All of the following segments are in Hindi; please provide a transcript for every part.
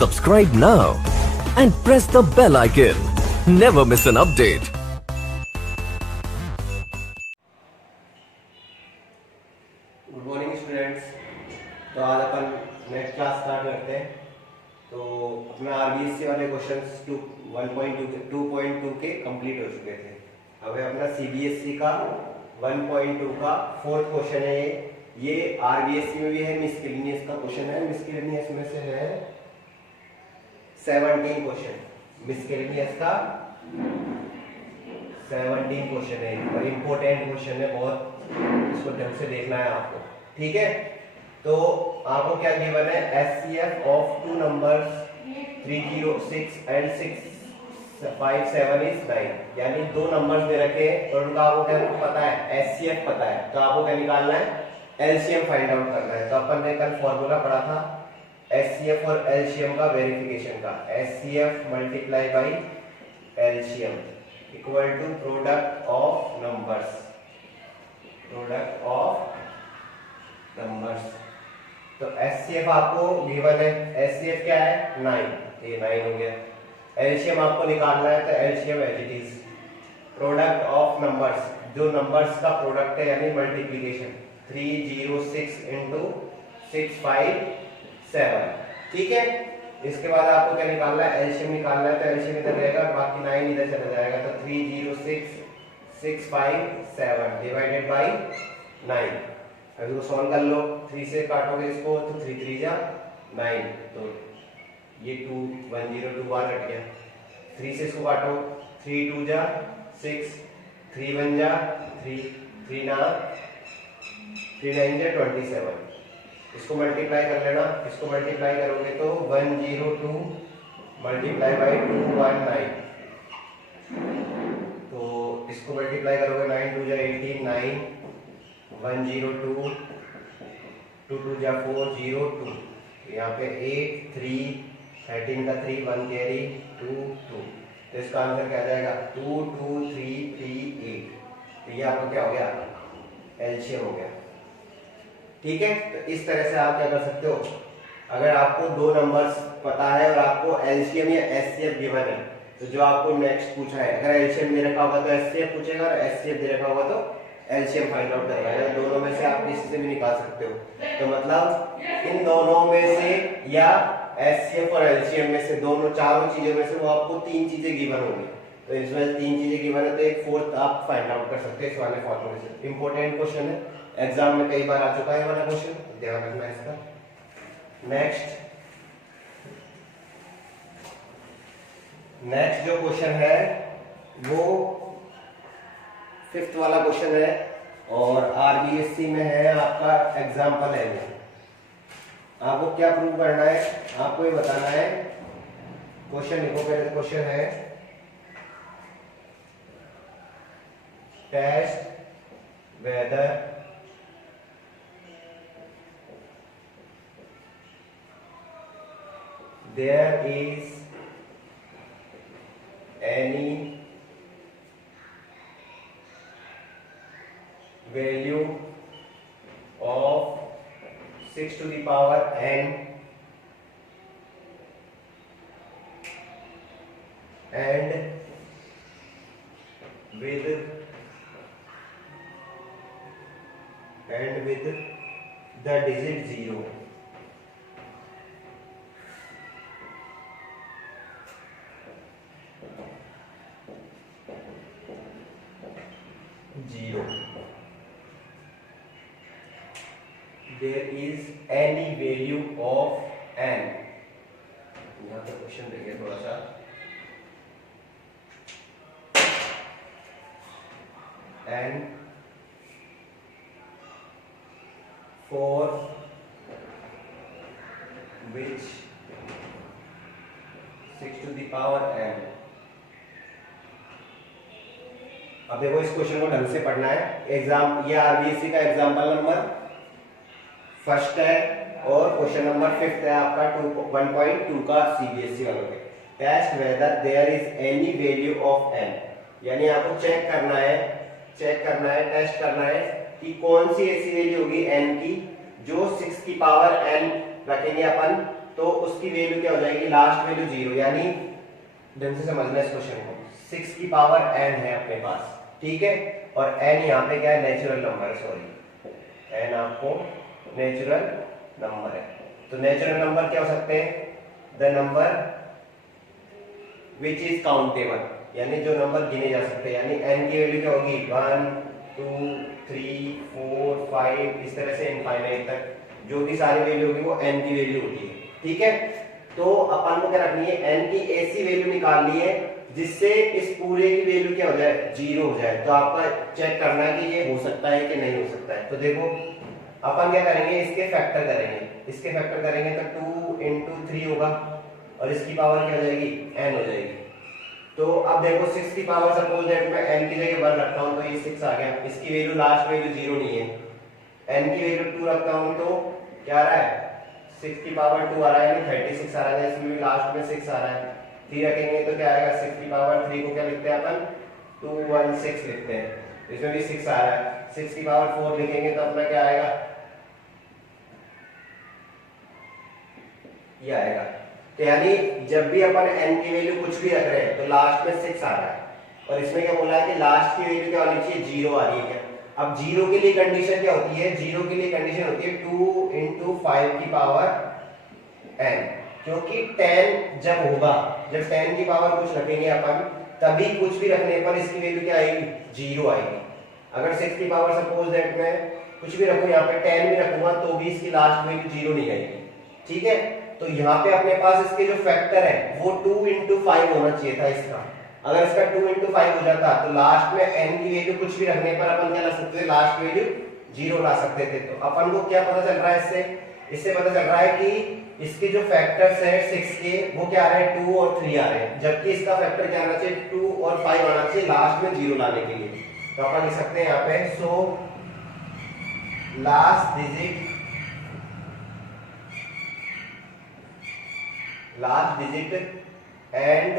Subscribe now and press the bell icon. Never miss an update. Good morning students. तो आज अपन नेक्स्ट क्लास स्टार्ट करते हैं। तो अपना आरबीएससी वाले क्वेश्चंस 2.2 के कंप्लीट हो चुके थे। अब अपना सीबीएसई का 1.2 का फोर्थ क्वेश्चन है। ये आरबीएससी में भी है, मिससेलेनियस का क्वेश्चन है। मिससेलेनियस में से है 17 क्वेश्चन। मिससेलेनियस का 17 क्वेश्चन है और इम्पोर्टेंट क्वेश्चन है बहुत, इसको ढंग से देखना है आपको, ठीक है। तो आपको क्या गिवन है, HCF of two numbers 306 and 657 is 9, यानी दो नंबर्स दे रखे हैं और उनका आपको क्या पता है, एचसीएफ पता है। तो आपको क्या निकालना है, एलसीएम फाइंड आउट करना है। तो अपन ने कल फॉर्मूला पढ़ा था एचसीएफ और एलसीएम का वेरिफिकेशन का, HCF multiply by LCM equal to product of numbers, product of numbers. तो एचसीएफ आपको गिवन है, एचसीएफ क्या है 9, ये 9 हो गया। एलसीएम आपको निकालना है, तो LCM as it is product of numbers, जो नंबर्स का प्रोडक्ट है यानी मल्टीप्लिकेशन 306 इंटू 657, ठीक है। इसके बाद आपको क्या निकालना है, एलसीएम निकालना है। तो एलसीएम इधर रहेगा, बाकी 9 इधर चला जाएगा। तो 306 657 डिवाइडेड बाई 9। अब इसको सॉल्व कर लो, 3 से काटोगे इसको तो 3 3 जा 9, तो ये 2 102 बार कट गया। 3 से इसको काटो, 3 2 जा 6, 3 1 जा 3, 3 9 जा 27। इसको मल्टीप्लाई कर लेना, इसको मल्टीप्लाई करोगे तो 102 मल्टीप्लाई बाई 219, तो इसको मल्टीप्लाई करोगे 9 2 जा 18 9, 102 2 2 जा 402, यहाँ पे 8 3 13 का 3 1 कैरी 2 2, तो इसका आंसर क्या आ जाएगा 2 2 3 3 8। तो ये आपका क्या हो गया, एलसीएम हो गया, ठीक है। तो इस तरह से आप क्या कर सकते हो, अगर आपको दो नंबर्स पता है और आपको एलसीएम या एचसीएफ गिवन है, तो जो आपको नेक्स्ट पूछा है, अगर एलसीएम दे रखा होगा तो एचसीएफ पूछेगा और एचसीएफ दे रखा होगा तो एलसीएम फाइंड आउट करेगा। दोनों में से आप किसी से भी निकाल सकते हो। तो मतलब इन दोनों में से या एचसीएफ और एलसीएम में से, दोनों चारों चीजों में से वो आपको 3 चीजें गिवन होंगी। तो इसमें 3 चीजें गिवन है, तो एक फोर्थ आप फाइंड आउट कर सकते हैं इस वाले फॉर्मूले से। इंपॉर्टेंट क्वेश्चन है, एग्जाम में कई बार आ चुका है वाला क्वेश्चन, ध्यान रखना इसका। नेक्स्ट जो क्वेश्चन है वो 5th वाला क्वेश्चन है और आरबीएससी में है, आपका एग्जाम्पल है ये। आपको क्या प्रूव करना है, आपको ये बताना है। क्वेश्चन लिखो पहले। क्वेश्चन है test whether there is any value of 6 to the power n and with the digit 0. There is any value of n, यहाँ पे क्वेश्चन देखिए थोड़ा सा, n for which 6 to the power n। अब देखो इस क्वेश्चन को ढंग से पढ़ना है। एग्जाम, ये आरबीएससी का एग्जाम्पल नंबर फर्स्ट है और क्वेश्चन नंबर 5th है आपका 1.2 का सीबीएसई वालों के। Test whether there is any value of n, यानी आपको चेक करना है, टेस्ट करना है कि कौन सी ऐसी वैल्यू होगी n की जो 6 की पावर n रखेंगे अपन तो उसकी वैल्यू क्या हो जाएगी, लास्ट वैल्यू 0, यानी ढंग से समझना इस क्वेश्चन को, 6 की पावर n है अपने पास, ठीक है, और n यहाँ पे क्या है, नेचुरल नंबर है, सॉरी n आपको नेचुरल नंबर है। तो नेचुरल नंबर क्या हो सकते हैं, the number which is countable, यानी जो नंबर गिने जा सकते हैं, यानी n की वैल्यू क्या होगी 1 2 3 4 5 इस तरह से इनफाइनाइट तक जो भी सारी वैल्यू होगी वो n की वैल्यू होती है, ठीक है। तो अपन को क्या रखनी है, n की ऐसी वैल्यू निकालनी है जिससे इस पूरे की वैल्यू क्या हो जाए, 0 हो जाए। तो आपका चेक करना है कि ये हो सकता है कि नहीं हो सकता है। तो देखो अपन क्या करेंगे, इसके फैक्टर करेंगे, इसके फैक्टर करेंगे तो 2 into 3 होगा और इसकी पावर क्या हो जाएगी, n हो जाएगी। तो अब देखो 6 की पावर सपोज दैट मैं n की जगह 1 रखता हूं तो ये 6 आ गया, इसकी वैल्यू लास्ट वैल्यू 0 नहीं है, n की वैल्यू 2 रखता हूं तो क्या आ रहा है, 6 की पावर 2 आ रहा है, यानी 36 आ रहा है, इसमें भी लास्ट में 6 आ रहा है। 3 रखेंगे तो क्या आएगा, 6 की पावर 3 को क्या लिखते हैं अपन, 216 लिखते हैं, इसमें भी 6 आ रहा है। 6 की पावर 4 लिखेंगे तो अपना क्या आएगा, ये आएगा। तो यानी जब भी अपन n की वैल्यू कुछ भी रख रहे हैं तो लास्ट में 6 आ रहा है, और इसमें क्या बोला है कि लास्ट की वैल्यू क्या होनी चाहिए, 0 आ रही है क्या। अब 0 के लिए कंडीशन क्या होती है, 0 के लिए कंडीशन होती है 2 into 5 की पावर n, क्योंकि 10 जब होगा, जब 10 की पावर कुछ रखेंगे अपन तभी कुछ भी रखने पर इसकी वैल्यू क्या आएगी, 0 आएगी। अगर 6 की पावर सपोज दैट मैं कुछ भी रखूं, यहाँ पे 10 भी रखूंगा तो भी इसकी लास्ट वैल्यू 0 नहीं आएगी, ठीक है। तो यहाँ पे अपने पास इसके जो फैक्टर है वो 2 into 5 होना चाहिए था इसका। अगर इसका 2 into 5 हो जाता तो लास्ट में n की वैल्यू कुछ भी रखने पर अपन क्या ला सकते थे, लास्ट वैल्यू 0 ला सकते थे। तो अपन को क्या पता चल रहा है इससे, इससे पता चल रहा है कि इसके जो फैक्टर्स है 6 के वो क्या आ रहे हैं, 2 और 3 आ रहे हैं, जबकि इसका फैक्टर क्या आना चाहिए, 2 और 5 आना चाहिए लास्ट में 0 लाने के लिए। तो अपन लिख सकते हैं यहाँ पे, so last digit and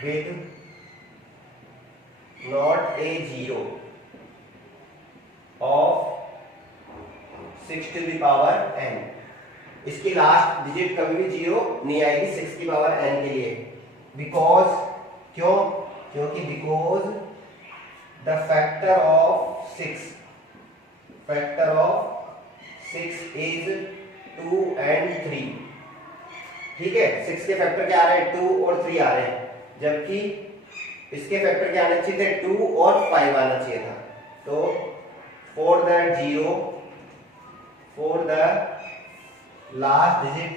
with not a 0 of 6 to the power n, इसकी लास्ट डिजिट कभी भी 0 नहीं आएगी 6 की पावर n के लिए, बिकॉज क्यों, क्योंकि because the factor of 6 is 2 and 3, ठीक है। 6 के फैक्टर क्या आ रहे हैं, 2 और 3 आ रहे हैं, जबकि इसके फैक्टर क्या आने चाहिए थे, 2 और 5 आना चाहिए था। तो for the last digit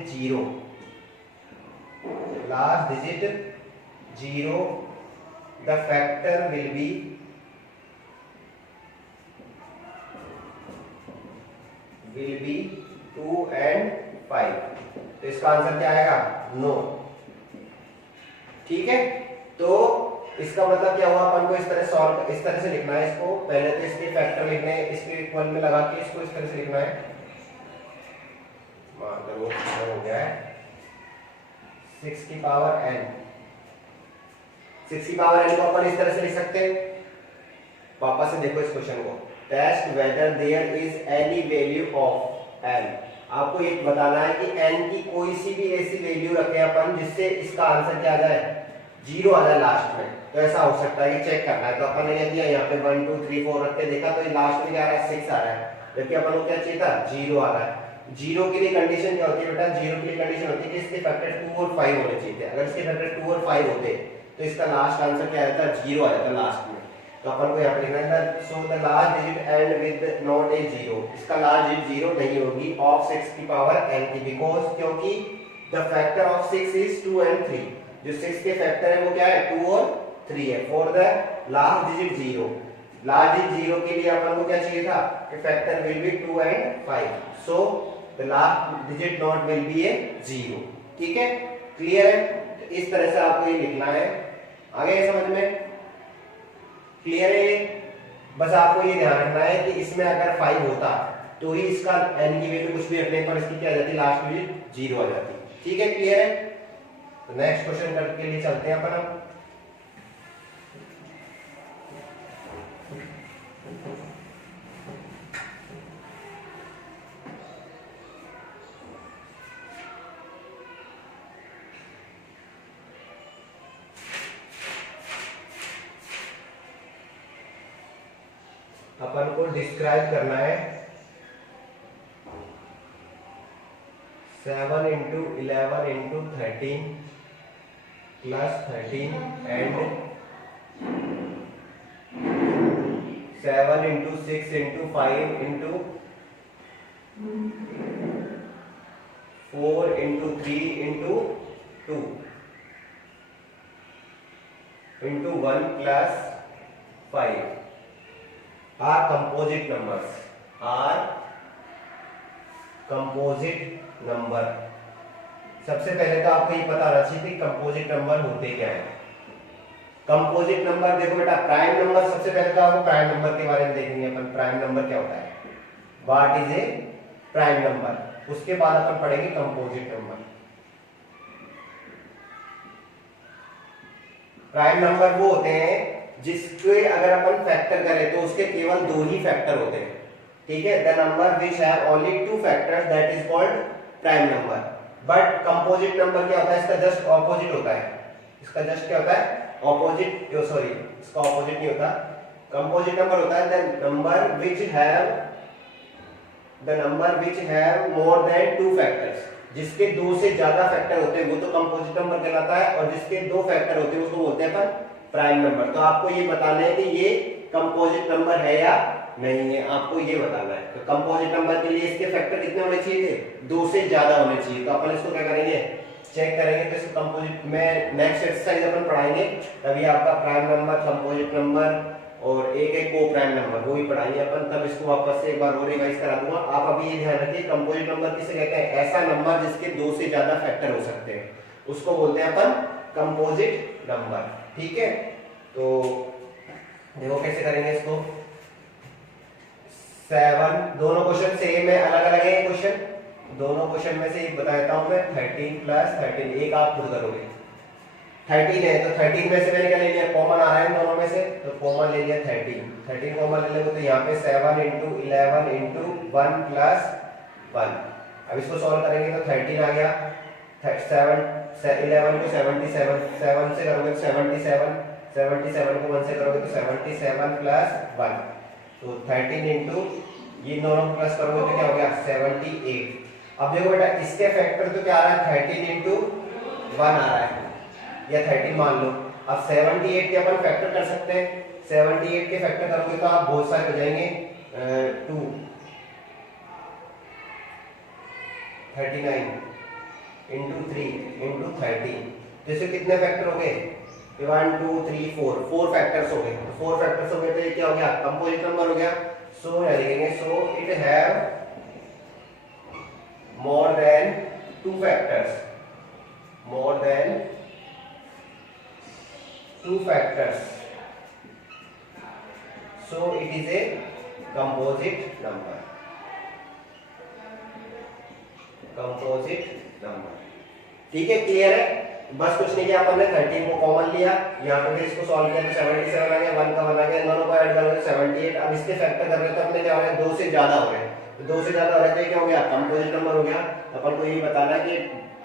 0 the factor will be 2 and 5। तो इसका आंसर क्या आएगा, नो, ठीक है। तो इसका मतलब क्या हुआ, अपन को इस तरह से लिखना है इसको, पहले तो इसके फैक्टर लिखने हैं, इसके इक्वल में लगा के इसको इस तरह से लिखना है, मान लो हो गया है 6 की पावर n, 6 की पावर n को अपन इस तरह से लिख सकते हैं। वापस से देखो इस क्वेश्चन को, test whether there is any value of n, आपको ये बताना है कि n की कोई सी भी ऐसी वैल्यू रखें अपन जिससे इसका आंसर क्या आ जाए, 0 आ जाए लास्ट में। तो ऐसा हो सकता है कि चेक करना है, तो अपन ने क्या किया, यहाँ पे 1 2 3 4 रख के देखा तो लास्ट में क्या आ रहा है, 6 आ रहा है, जबकि अपन को क्या चाहिए था, 0 आ रहा है। 0 के लिए कंडीशन क्या होती है बेटा, 0 के लिए कंडीशन होती है कि इसके फैक्टर 2 और 5 होने चाहिए थे। अगर इसके फैक्टर 2 और 5 होते तो इसका लास्ट आंसर क्या आ जाता, 0 आ जाता लास्ट में। तो अपन को यहाँ पे लिखना है, सो the last digit and with not a 0, इसका लास्ट डिजिट 0 नहीं होगी ऑफ 6 की पावर n की, बिकॉज क्योंकि the factor of 6 is 2 and 3, जो 6 के फैक्टर है वो क्या है, 2 और 3 है। For the last digit 0, last digit 0 के लिए अपन को क्या चाहिए था कि factor will be 2 and 5, so the last digit not will be a 0, ठीक है, क्लियर है। तो इस तरह से आपको ये लिखना है, आगे समझ में क्लियर है। बस आपको ये ध्यान रखना है कि इसमें अगर 5 होता तो ही इसका n की वैल्यू कुछ भी रखने पर इसकी क्या आ जाती, लास्ट डिजिट 0 आ जाती, ठीक है, क्लियर है। तो नेक्स्ट क्वेश्चन के लिए चलते हैं अपन अब। अपन को डिस्क्राइब करना है 7 into 11 into 13 plus 13 and 7 into 6 into 5 into 4 into 3 into 2 into 1 plus 5 are composite numbers, are composite number. सबसे पहले तो आपको ये पता होना चाहिए कि कंपोजिट नंबर होते क्या है। कंपोजिट नंबर देखो बेटा, प्राइम नंबर, सबसे पहले तो आपको प्राइम नंबर के बारे में देखेंगे अपन। प्राइम नंबर क्या होता है, what is a prime number. उसके बाद अपन पढ़ेंगे कंपोजिट नंबर। प्राइम नंबर वो होते हैं जिसके अगर अपन फैक्टर करें तो उसके केवल दो ही फैक्टर होते हैं, ठीक है। The number which have only two factors that is called prime number. But composite number क्या होता है, इसका जस्ट ऑपोजिट होता है। इसका जस्ट क्या होता है, ऑपोजिट, सॉरी इसका ऑपोजिट नहीं होता। कंपोजिट नंबर होता है the number which have more than two factors. जिसके दो से ज्यादा फैक्टर होते हैं वो तो कंपोजिट नंबर कहलाता है, और जिसके दो फैक्टर होते हैं उसको बोलते हैं अपन प्राइम नंबर। तो आपको ये बताना है कि ये कंपोजिट नंबर है या नहीं है, आपको ये बताना है। तो कंपोजिट नंबर के लिए इसके फैक्टर कितने होने चाहिए थे, दो से ज्यादा होने चाहिए। तो अपन इसको क्या करेंगे, चेक करेंगे। तो इसको कंपोजिट में नेक्स्ट एक्सरसाइज अपन पढ़ाएंगे, तभी आपका प्राइम नंबर, कंपोजिट नंबर और एक एक को प्राइम नंबर वो भी पढ़ाएंगे अपन। तब इसको वापस से एक बार और रिवाइज करा दूंगा। आप अभी ये ध्यान रखिए, कंपोजिट नंबर किसे कहते हैं, ऐसा नंबर जिसके दो से ज्यादा फैक्टर हो सकते हैं उसको बोलते हैं अपन कंपोजिट नंबर, ठीक है। तो देखो कैसे करेंगे इसको। 7, दोनों क्वेश्चन सेम है, अलग अलग है क्वेश्चन, दोनों क्वेश्चन में से एक बता देता हूं मैं। 13 प्लस 13, एक आप खुद करोगे। 13 है तो 13 में से मैंने क्या ले लिया, कॉमन आ रहा है इन दोनों में से, तो कॉमन ले लिया 13 कॉमन ले लेंगे तो यहाँ पे 7 इंटू 11 इंटू 1 प्लस 1। अब इसको सॉल्व करेंगे तो 13 आ गया। 11 को 77, 7 से करोगे तो 77 को 1 से करोगे तो 77 प्लस 1। तो 13 इंटू ये दोनों प्लस करोगे तो क्या हो गया 78। अब देखो बेटा इसके फैक्टर तो क्या आ रहा है, 13 इंटू 1 आ रहा है या 13 मान लो। अब 78 के अपन फैक्टर कर सकते हैं, 78 के फैक्टर करोगे तो आप बहुत सारे हो जाएंगे 2 39 इंटू 3 इंटू 13। तो इससे कितने फैक्टर हो गए, 1 2 3 4 फैक्टर्स हो गए। 4 फैक्टर्स हो गए तो ये क्या हो गया, कंपोजिट नंबर हो गया। सो लिखेंगे so it have more than 2 factors, more than 2 factors, so it is a composite number, composite number, ठीक है। क्लियर है, बस कुछ नहीं किया अपन ने, 13 को कॉमन लिया, यहाँ पे इसको सॉल्व किया तो 77 आ गया, 1 का 1 आ गया, दोनों को ऐड करोगे तो 78। अब इसके फैक्टर कर रहे हो तो अपने क्या हो रहा है, 2 से ज्यादा हो रहे हैं, तो 2 से ज्यादा हो रहे हैं तो क्या हो गया, कंपोजिट नंबर हो गया। अपन को ये बताना है कि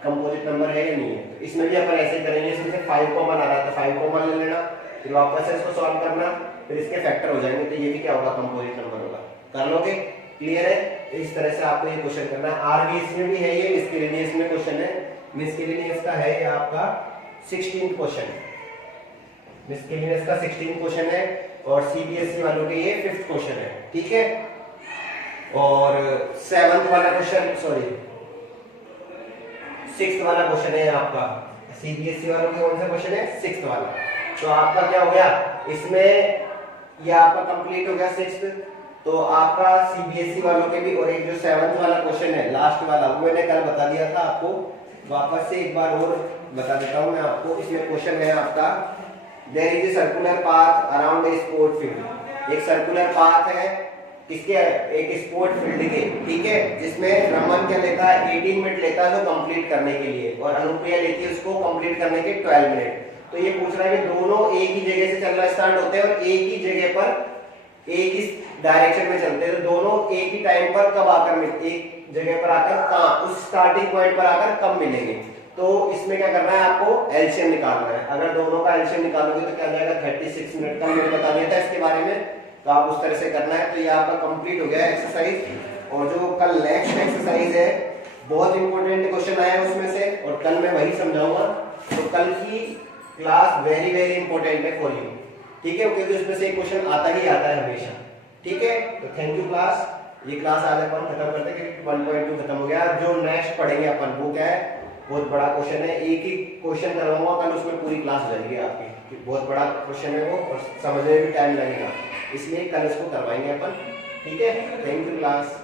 कंपोजिट नंबर है या नहीं है। तो इसमें भी अपन ऐसे ही करेंगे, इसमें से 5 कॉमन आ रहा है तो 5 कॉमन ले लेना, फिर वापस से इसको सॉल्व करना, फिर इसके फैक्टर हो जाएंगे तो ये भी क्या होगा, कंपोजिट नंबर होगा। कर लोगे, क्लियर है। तो इस तरह से आपको ये क्वेश्चन करना है। आरबीएस में भी है ये, मिसकेलेनियस में क्वेश्चन है, मिसकेलेनियस का है ये आपका 16th क्वेश्चन, मिसकेलेनियस का 16th क्वेश्चन है, और सीबीएसई वालों के ये 5th क्वेश्चन है, ठीक है। और 7th वाला क्वेश्चन, सॉरी 6th वाला क्वेश्चन है आपका, सीबीएसई वालों के कौन सा क्वेश्चन है, 6th वाला। तो आपका क्या हो गया, इसमें ये आपका कंप्लीट हो गया 6th। तो आपका सीबीएसई वालों के भी, और एक जो 7th वाला क्वेश्चन है लास्ट वाला, वो मैंने कल बता दिया था आपको, वापस से एक बार और बता देता हूं मैं आपको। इसमें क्वेश्चन है आपका, there is a circular path around a sport field. एक सर्कुलर पाथ है किसके, एक स्पोर्ट फील्ड के, ठीक है, जिसमें रमन क्या लेता है, 18 मिनट लेता है उसको कंप्लीट करने के लिए, और अनुप्रिया लेती है उसको कंप्लीट करने के 12 मिनट। तो ये पूछ रहा है कि दोनों एक ही जगह से चलना स्टार्ट होते हैं और एक ही जगह पर एक ही डायरेक्शन में चलते हैं, तो दोनों एक ही टाइम पर कब आकर एक जगह पर आकर कहां, उस स्टार्टिंग पॉइंट पर आकर कब मिलेंगे। तो इसमें क्या करना है, आपको एलसीएम निकालना है। अगर दोनों का एलसीएम निकालोगे तो क्या जाएगा 36 मिनट का, मैंने बता दिया था इसके बारे में। तो आप उस तरह से करना है। तो ये आपका कंप्लीट हो गया एक्सरसाइज। और जो कल नेक्स्ट एक्सरसाइज है बहुत इंपॉर्टेंट क्वेश्चन आया है उसमें से, और कल मैं वही समझाऊंगा। तो कल की क्लास वेरी वेरी इंपॉर्टेंट है फॉर यू, ठीक है, क्योंकि उसमें से एक क्वेश्चन आता ही आता है हमेशा, ठीक है। तो थैंक यू क्लास, ये क्लास आज अपन खत्म करते हैं क्योंकि 1.2 खत्म हो गया। जो नेक्स्ट पढ़ेंगे अपन वो क्या है, बहुत बड़ा क्वेश्चन है, एक ही क्वेश्चन करवाऊंगा कल, उसमें पूरी क्लास हो जाएगी आपकी, बहुत बड़ा क्वेश्चन है वो और समझने में भी टाइम लगेगा, इसलिए कल इसको करवाएंगे अपन, ठीक है। Thank you class.